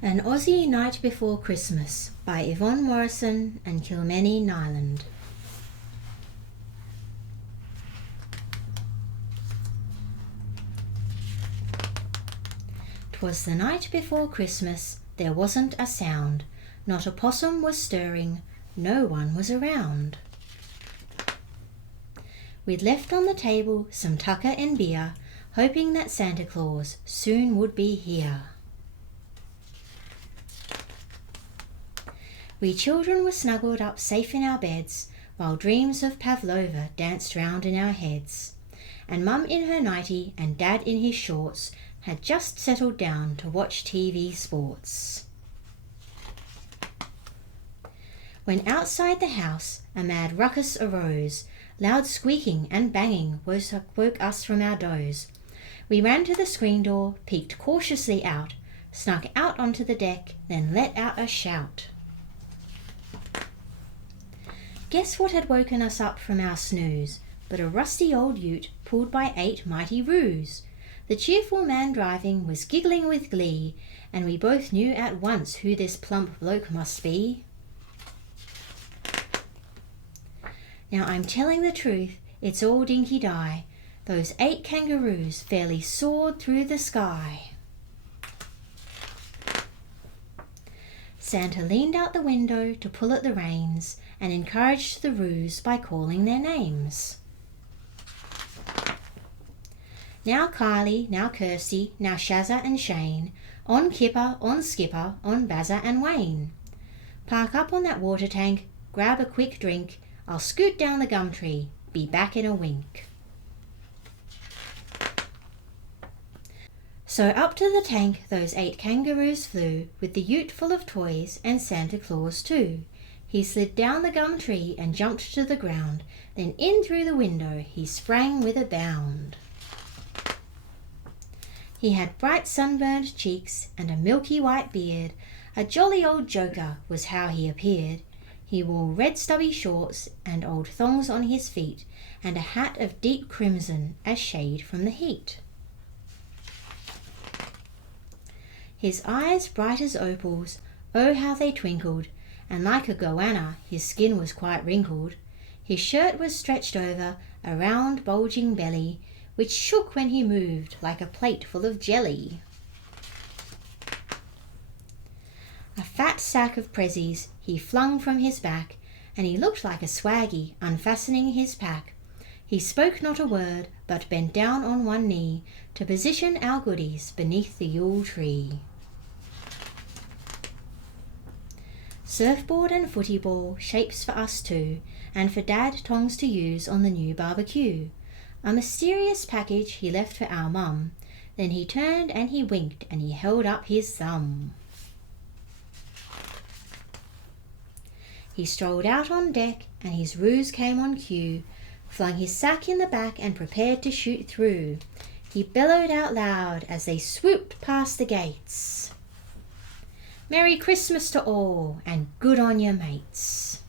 An Aussie Night Before Christmas by Yvonne Morrison and Kilmeny Niland. 'Twas the night before Christmas, there wasn't a sound, not a possum was stirring, no one was around. We'd left on the table some tucker and beer, hoping that Santa Claus soon would be here. We children were snuggled up safe in our beds, while dreams of Pavlova danced round in our heads. And Mum in her nightie and Dad in his shorts had just settled down to watch TV sports. When outside the house a mad ruckus arose, loud squeaking and banging woke us from our doze. We ran to the screen door, peeked cautiously out, snuck out onto the deck, then let out a shout. Guess what had woken us up from our snooze, but a rusty old ute pulled by 8 mighty roos. The cheerful man driving was giggling with glee, and we both knew at once who this plump bloke must be. Now I'm telling the truth, it's all dinky-die. Those 8 kangaroos fairly soared through the sky. Santa leaned out the window to pull at the reins and encouraged the roos by calling their names. Now Kylie, now Kirsty, now Shazza and Shane, on Kipper, on Skipper, on Bazza and Wayne. Park up on that water tank, grab a quick drink, I'll scoot down the gum tree, be back in a wink. So up to the tank those 8 kangaroos flew, with the ute full of toys and Santa Claus too. He slid down the gum tree and jumped to the ground, then in through the window he sprang with a bound. He had bright sunburned cheeks and a milky white beard, a jolly old joker was how he appeared. He wore red stubby shorts and old thongs on his feet, and a hat of deep crimson as shade from the heat. His eyes bright as opals, oh how they twinkled, and like a goanna his skin was quite wrinkled. His shirt was stretched over a round bulging belly, which shook when he moved like a plate full of jelly. A fat sack of prezzies he flung from his back, and he looked like a swaggy unfastening his pack. He spoke not a word, but bent down on one knee to position our goodies beneath the Yule tree. Surfboard and footy ball, shapes for us too, and for Dad tongs to use on the new barbecue. A mysterious package he left for our mum, then he turned and he winked and he held up his thumb. He strolled out on deck and his roos came on cue, flung his sack in the back and prepared to shoot through. He bellowed out loud as they swooped past the gates. Merry Christmas to all, and good on your mates.